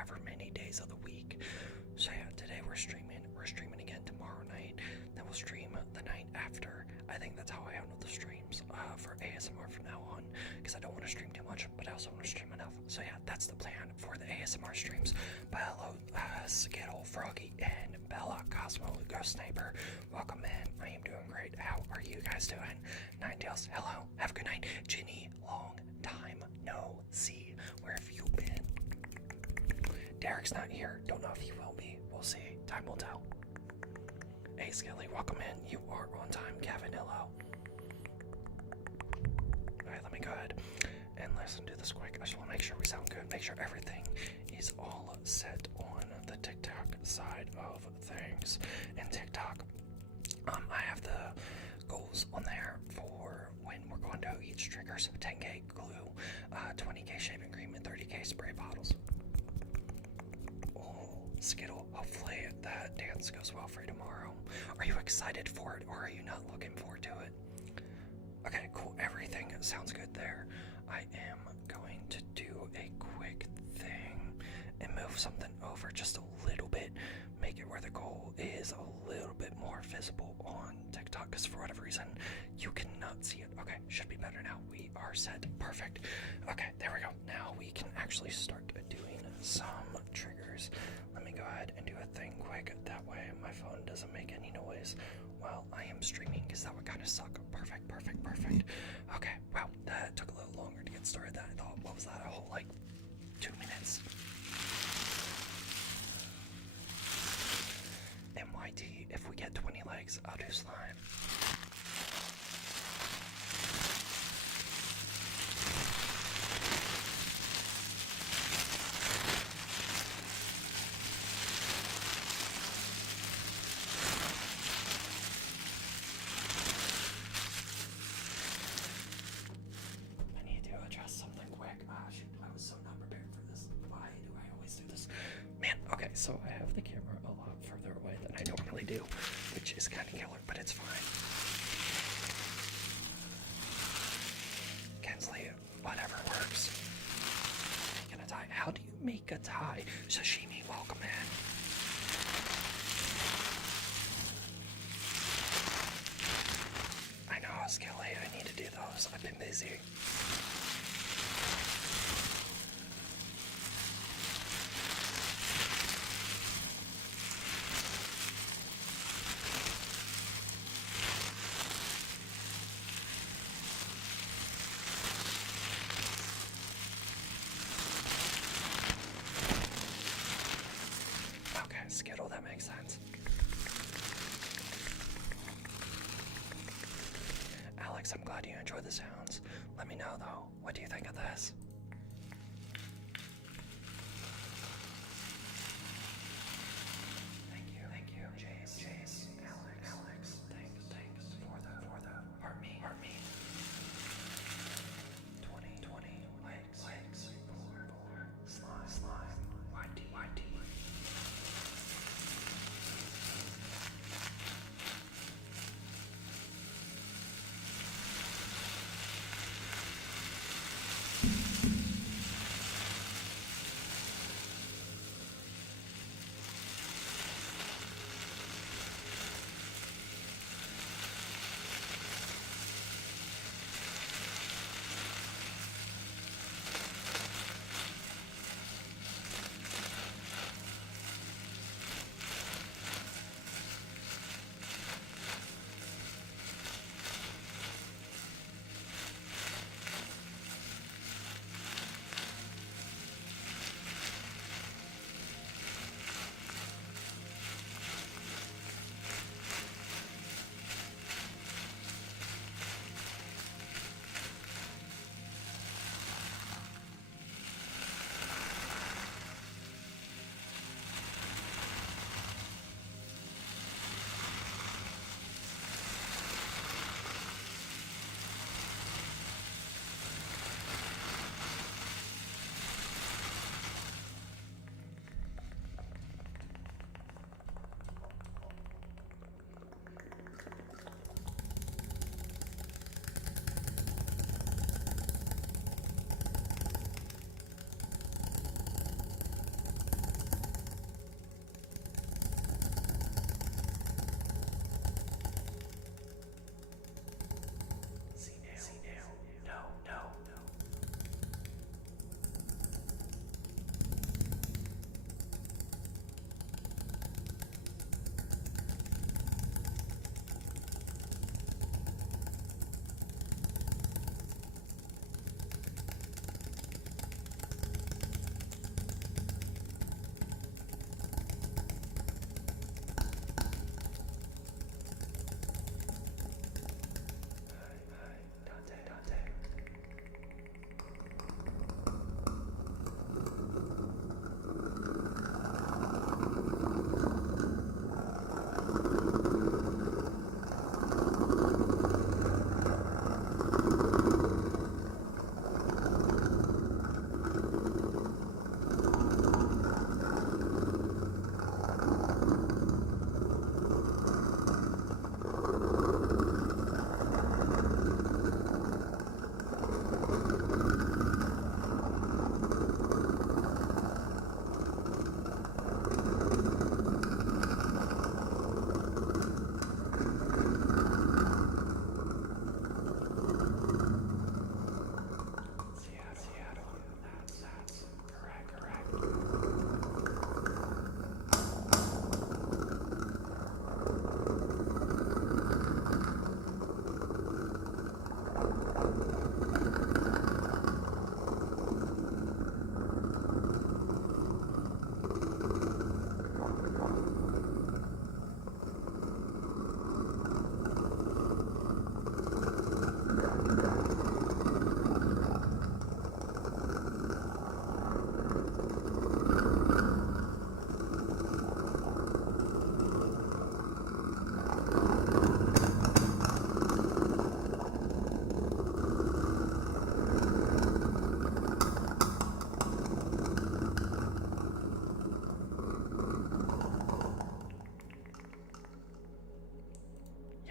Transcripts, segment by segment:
however many days of the week. So yeah, today we're streaming. We're streaming again tomorrow night. Then we'll stream the night after. I think that's how I handle the streams for ASMR from now on, because I don't want to stream too much, but I also want to stream enough. So yeah, that's the plan for the ASMR streams. But hello, Skittle, Froggy, and Bella, Cosmo, Ghost Sniper. Welcome in. I am doing great. How are you guys doing? Ninetales, hello. Have a good night. Ginny, long time no see. Where have you been? Derek's not here. Don't know if he will be. We'll see. Time will tell. Hey, Skilly, welcome in. You are on time. Kevin, hello. Alright, let me go ahead and listen to this quick. I just want to make sure we sound good. Make sure everything is all set on the TikTok side of things. And TikTok, I have the goals on there for when we're going to each triggers. 10k glue, 20k shaving cream, and 30k spray bottles. Oh, Skittle, hopefully that dance goes well for you tomorrow. Are you excited for it, or are you not looking forward to it? Okay, cool. Everything sounds good there. I am going to do a quick thing and move something over just a little bit. Make it where the goal is a little bit more visible on TikTok, because for whatever reason you cannot see it. Okay, should be better now. We are set. Perfect. Okay, there we go. Now we can actually start doing some triggers. Let me go ahead and do a thing quick. That way my phone doesn't make any noise while I am streaming, because that would kind of suck. Perfect, perfect, perfect. Okay, wow, that took a little longer to get started than I thought. What was that? A whole, like, 2 minutes? MYT, if we get 20 legs, I'll do slime. I need to adjust something quick. Shoot, I was so not prepared for this. Why do I always do this? Man, okay, so I have the camera a lot further away than I normally do, which is kind of killer, but it's fine. Kensley, whatever works. Making a tie. How do you make a tie? Sashimi, welcome in. I know, Skilly, I need to do those. I've been busy. Okay, Skittle, that makes sense. Alex, I'm glad you enjoy the sounds. Let me know though, what do you think of this? Thank you, Jace, Alex, thanks for the heart me. 20, likes, for slime, YT.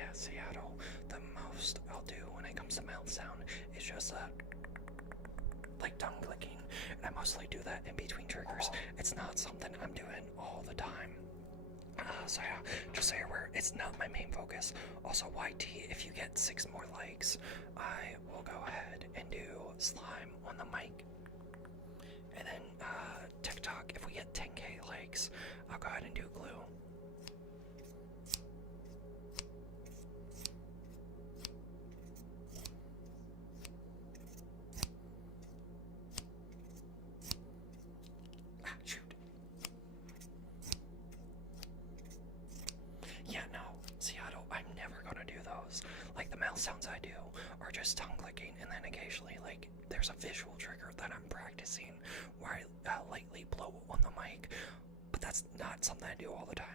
yeah, Seattle, the most I'll do when it comes to mouth sound is just like tongue clicking, and I mostly do that in between triggers. It's not something I'm doing all the time. So yeah, just so you're aware, it's not my main focus. Also, YT, if you get 6 more likes, I will go ahead and do slime on the mic. And then TikTok, if we get 10k likes, I'll go ahead and do glue. Shoot. Yeah, no, Seattle, I'm never gonna do those. Like, the mouth sounds I do are just tongue clicking, and then occasionally, like, there's a visual trigger that I'm practicing where I lightly blow on the mic, but that's not something I do all the time.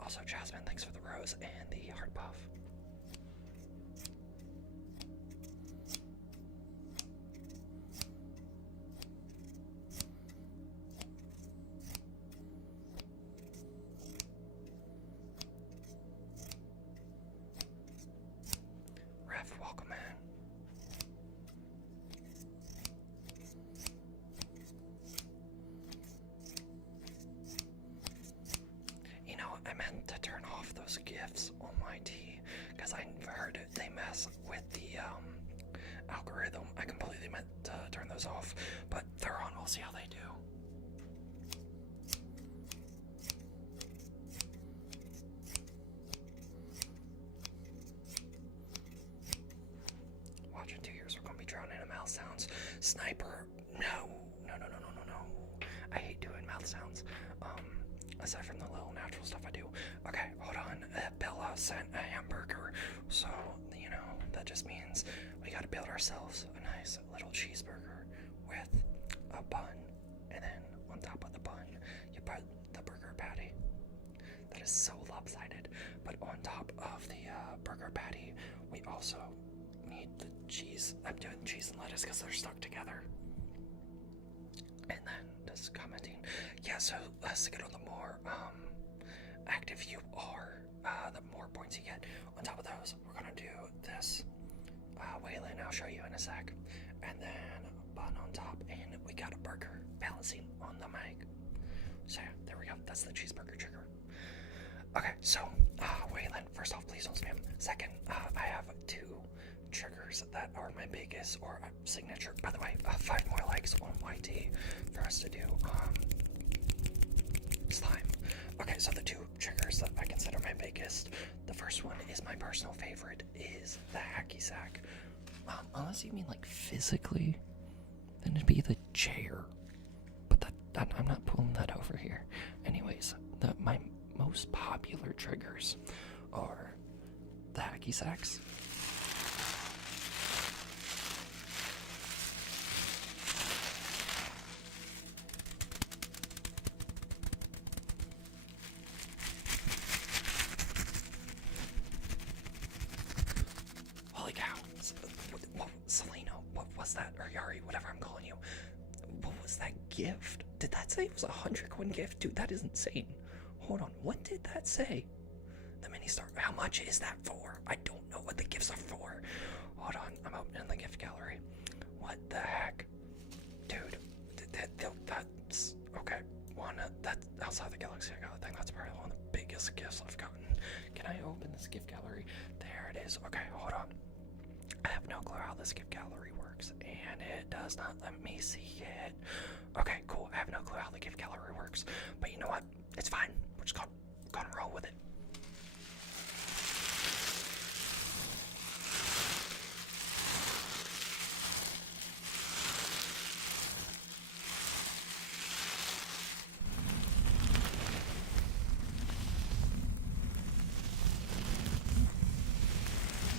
Also, Jasmine, thanks for the rose and the heart puff. Ref, welcome in. You know, I meant to turn off those GIFs on my T, because I heard they mess with the algorithm. I completely meant to turn those off, but they're on. We'll see how they do. Watch in 2 years, we're gonna be drowning in mouth sounds. Sniper, no. I hate doing mouth sounds. Aside from the little natural stuff I do. Okay, hold on. Bella sent a hamburger, so you know that just means we gotta build ourselves a nice little cheeseburger with a bun, and then on top of the bun you put the burger patty. That is so lopsided. But on top of the burger patty, we also need the cheese. I'm doing cheese and lettuce because they're stuck together. And then just commenting, yeah, so to get on the more active you are, the more points you get. On top of those, we're gonna do this Waylon, I'll show you in a sec, and then bun on top, and we got a burger balancing on the mic. So yeah, there we go, that's the cheeseburger trigger. Okay, so Waylon, first off, please don't spam. Second, I have 2 triggers that are my biggest or signature. By the way, 5 more likes on YT for us to do slime. Okay, so the 2 triggers that I consider my biggest, the first one is my personal favorite, is the hacky sack. Unless you mean like physically, then it'd be the chair. But that I'm not pulling that over here. Anyways, my most popular triggers are the hacky sacks, holy cow, Selena, what was that? Or Yari, whatever I'm calling you. What was that gift? Did that say it was a 100 coin gift? Dude, that is insane. Hold on, what did that say? The mini star. How much is that for? I don't know what the gifts are for. Hold on, I'm opening the gift gallery. What the heck? Dude, that's okay. That's outside the galaxy. I think that's probably one of the biggest gifts I've gotten. Can I open this gift gallery? There it is. Okay, hold on. I have no clue how this gift gallery works, and it does not let me see it. Okay, cool. I have no clue how the gift gallery works, but you know what? It's fine. We're just gonna roll with it.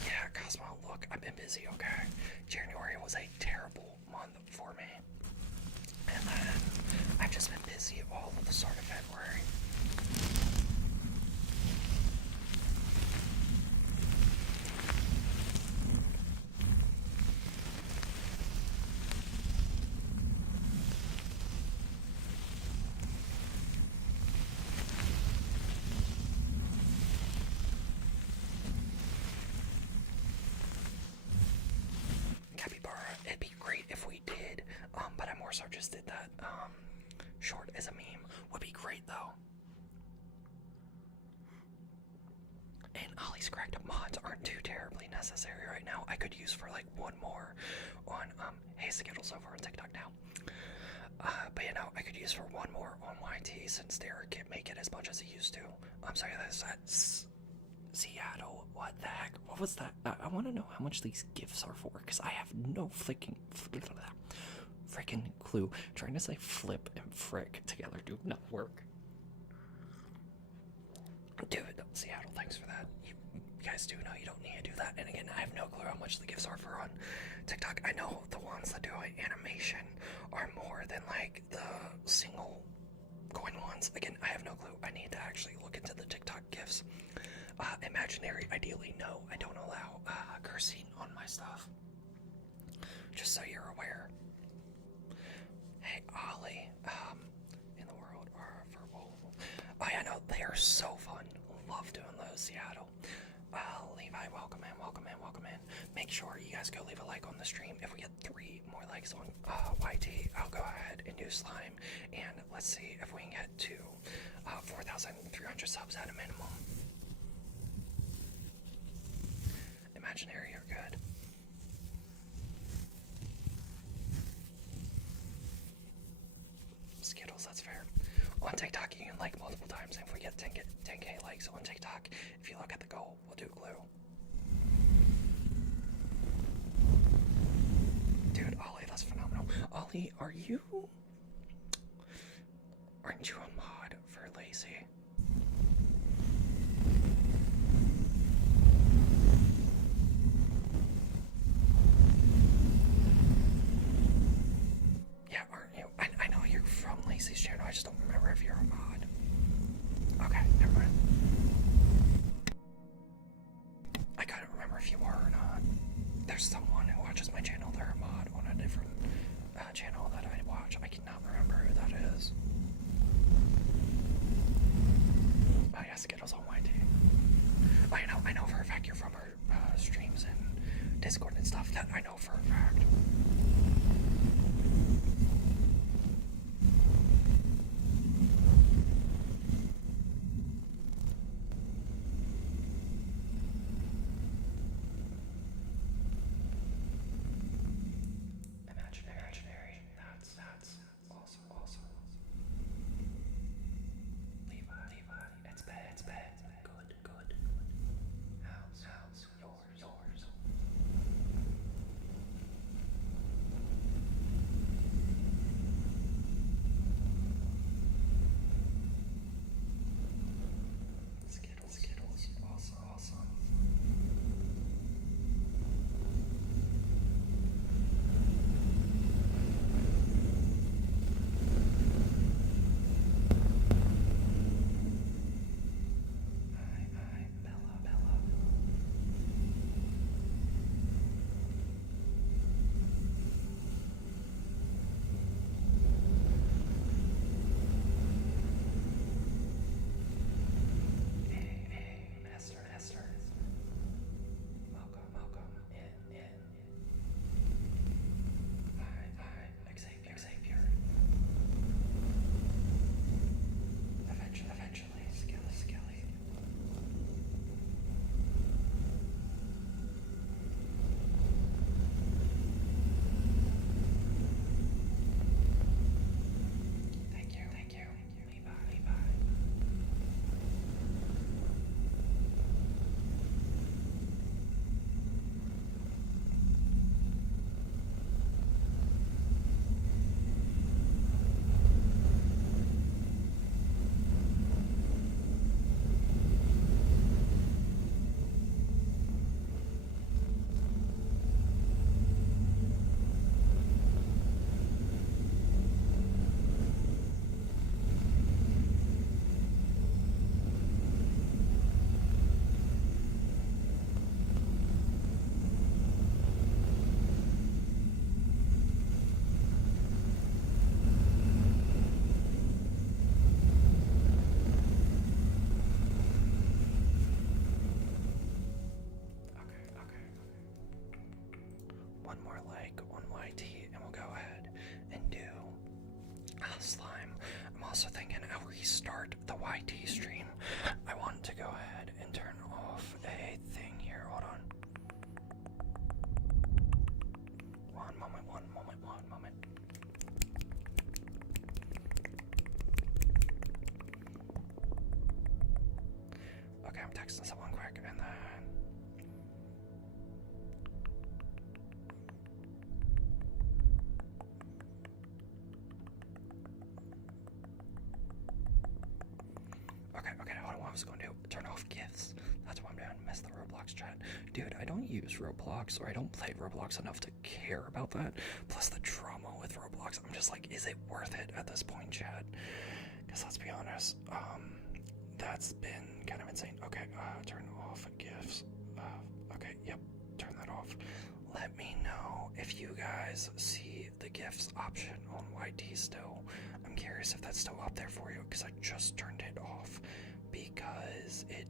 Yeah, Cosmo, look, I've been busy, okay? January was a terrible month for me. And then I've just been busy all of the start of February. more so just did that short as a meme. Would be great though. And Ollie's cracked up mods aren't too terribly necessary right now. I could use for like one more on Hey Skittles over on TikTok now. But you know, I could use for one more on YT since Derek can't make it as much as he used to. I'm sorry, that's Seattle. What the heck? What was that? I want to know how much these gifts are for, because I have no freaking clue. Trying to say flip and frick together do not work. Dude, Seattle, thanks for that. You guys do know you don't need to do that. And again, I have no clue how much the gifts are for on TikTok. I know the ones that do animation are more than like the single coin ones. Again, I have no clue. I need to actually look into the TikTok gifts. Imaginary, ideally, no. I don't allow cursing on my stuff. Just so you're aware. Hey, Ollie, in the world are verbal. Oh yeah, no, they are so fun. Love doing those, Seattle. Levi, welcome in, welcome in, welcome in. Make sure you guys go leave a like on the stream. If we get 3 more likes on YT, I'll go ahead and do slime. And let's see if we can get to 4,300 subs at a minimum. Imaginary, you're good. Skittles, that's fair. On TikTok, you can like multiple times, and if we get 10K likes on TikTok, if you look at the goal, we'll do glue. Dude, Ollie, that's phenomenal. Ollie, aren't you a mod for Lacey? Yeah, aren't you? I know you're from Lacey's channel, I just don't remember if you're a mod. Okay, never mind. I couldn't remember if you were or not. There's someone who watches my channel, they're a mod on a different channel that I watch. I cannot remember who that is. Oh yeah, Skittles on YT. I know for a fact you're from her streams and Discord and stuff. That I know for a fact. Imaginary. That's awesome. Levi, it's bad. Good. House, yours. also thinking I'll restart the YT stream. I want to go ahead and turn off a thing here. Hold on. One moment. Okay, I'm texting someone quick and then... Okay, hold on, what I was going to do, turn off gifts. That's what I'm doing, miss the Roblox chat. Dude, I don't use Roblox, or I don't play Roblox enough to care about that. Plus the drama with Roblox, I'm just like, is it worth it at this point, chat? Because let's be honest, that's been kind of insane. Okay, turn off gifts. Okay, yep, turn that off. Let me know if you guys see the gifts option on YT still. I'm curious if that's still up there for you, because I just turned it off because it,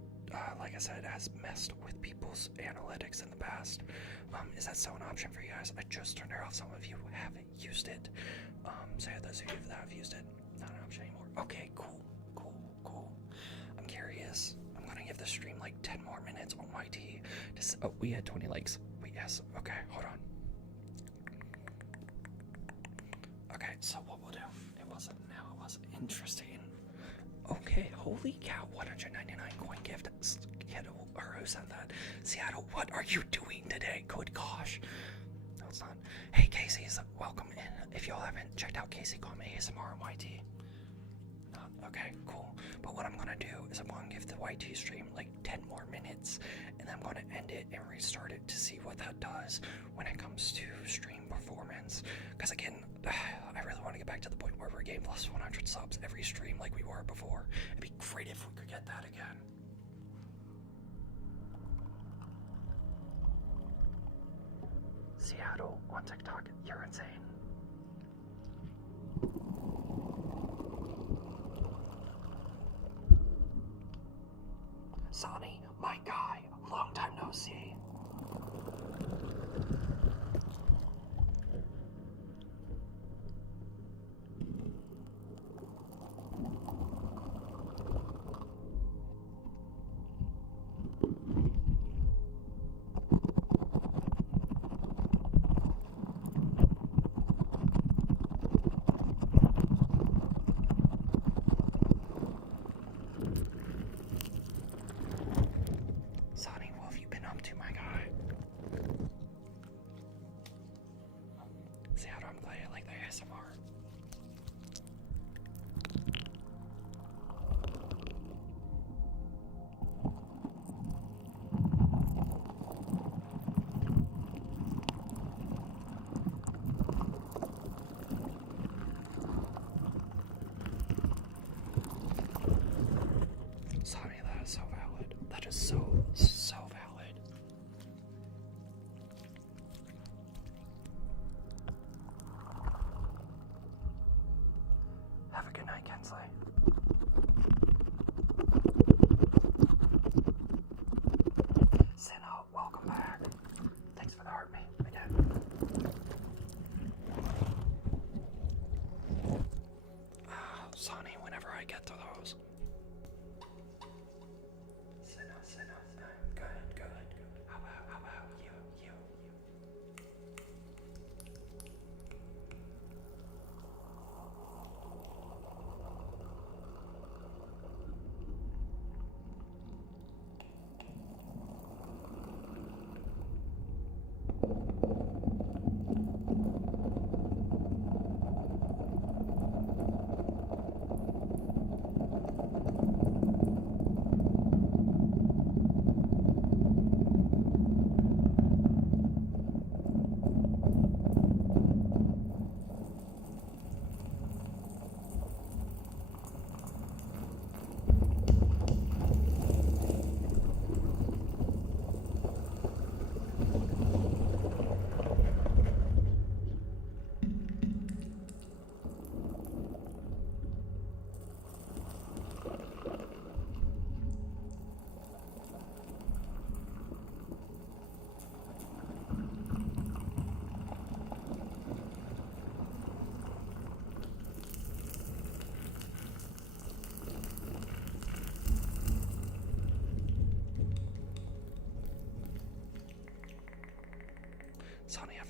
like I said, has messed with people's analytics in the past. Is that still an option for you guys? I just turned it off. Some of you haven't used it. So those of you that have used it, not an option anymore. Okay, cool. I'm curious. I'm gonna give the stream like 10 more minutes on YT. Oh, we had 20 likes. Wait, yes. Okay, hold on. Okay, so what we'll do, it was interesting. Okay, holy cow, 199 coin gift. Seattle, or who said that? Seattle, what are you doing today? Good gosh. No, it's not. Hey, Casey's, welcome in. If y'all haven't checked out Casey Calm ASMR on YT. Okay, cool. But what I'm gonna do is I'm gonna give the YT stream like 10 more minutes, and then I'm gonna end it and restart it to see what that does when it comes to stream performance. Because again, I really want to get back to the point where we're getting plus 100 subs every stream like we were before. It'd be great if we could get that again. Seattle on TikTok, you're insane. Sonny, my guy, long time no see. Sonny, what have you been up to, my guy?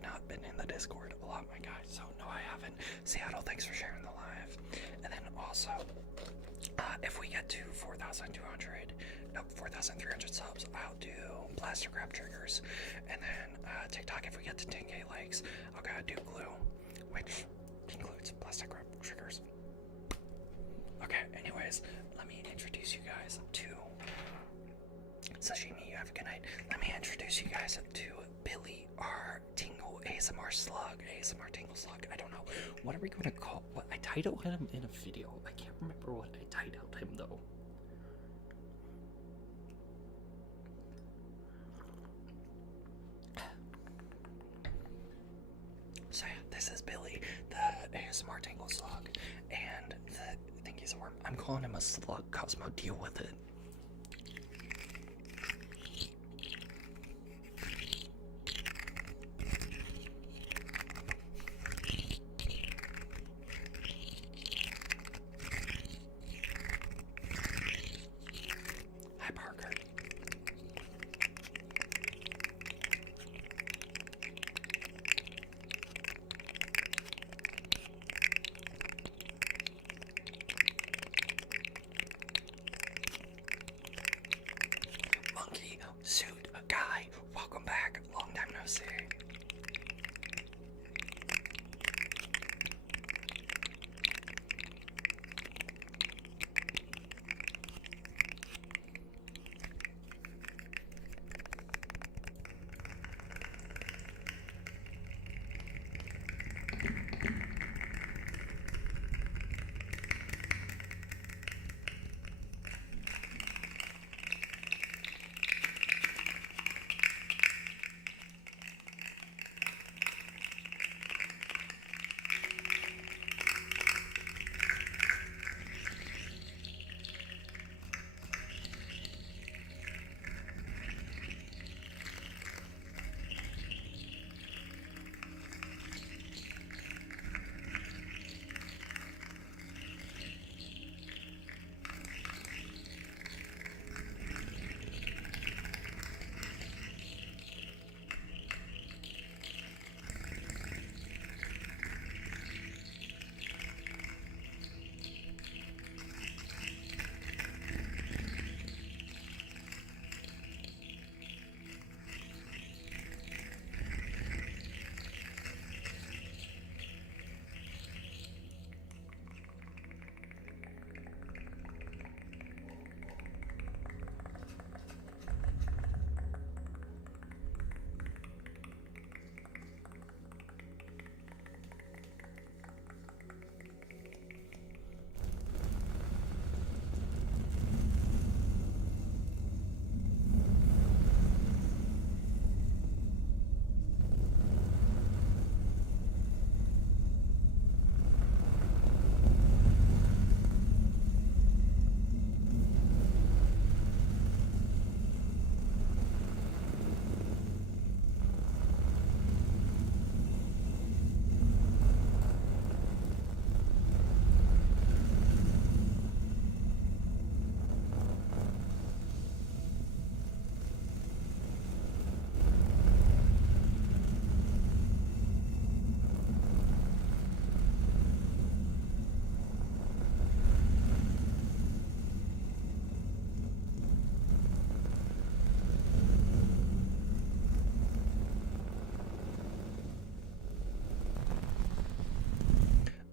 not been in the Discord a lot, my guys, so no, I haven't. Seattle, thanks for sharing the live. And then also, if we get to 4,300 subs, I'll do blaster grab triggers. And then TikTok, if we get to 10k likes, I'll go do glue, which includes blaster grab triggers. Okay, anyways, let me introduce you guys to Sashimi. You have a good night. Let me introduce you guys to Billy, our Tingle ASMR Slug, ASMR Tingle Slug. I don't know. What are we going to call? What I titled him in a video. I can't remember what I titled him though. So yeah, this is Billy, the ASMR Tingle Slug, and I think he's a worm. I'm calling him a slug. Cosmo, deal with it. Hi, Parker. Monkey suit guy, welcome back. Long time no see.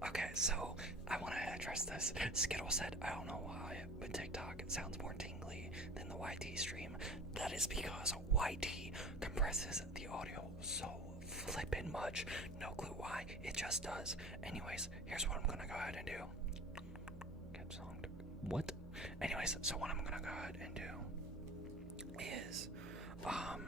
Okay, so I want to address this. Skittle said, I don't know why, but TikTok sounds more tingly than the YT stream. That is because YT compresses the audio so flippin' much. No clue why, it just does. Anyways, here's what I'm gonna go ahead and do. Get song. What? Anyways, so what I'm gonna go ahead and do is, I'm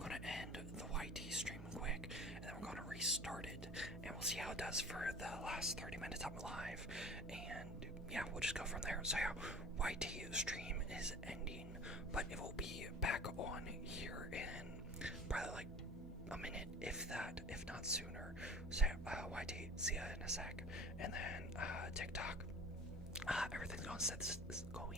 gonna end the YT stream quick, and then we're gonna restart it, and we'll see how it does for the last 30 minutes I'm live, and yeah, we'll just go from there. So yeah, YT stream is ending, but it will be back on here in probably like a minute, if that, if not sooner. So YT, see ya in a sec, and then TikTok, everything's going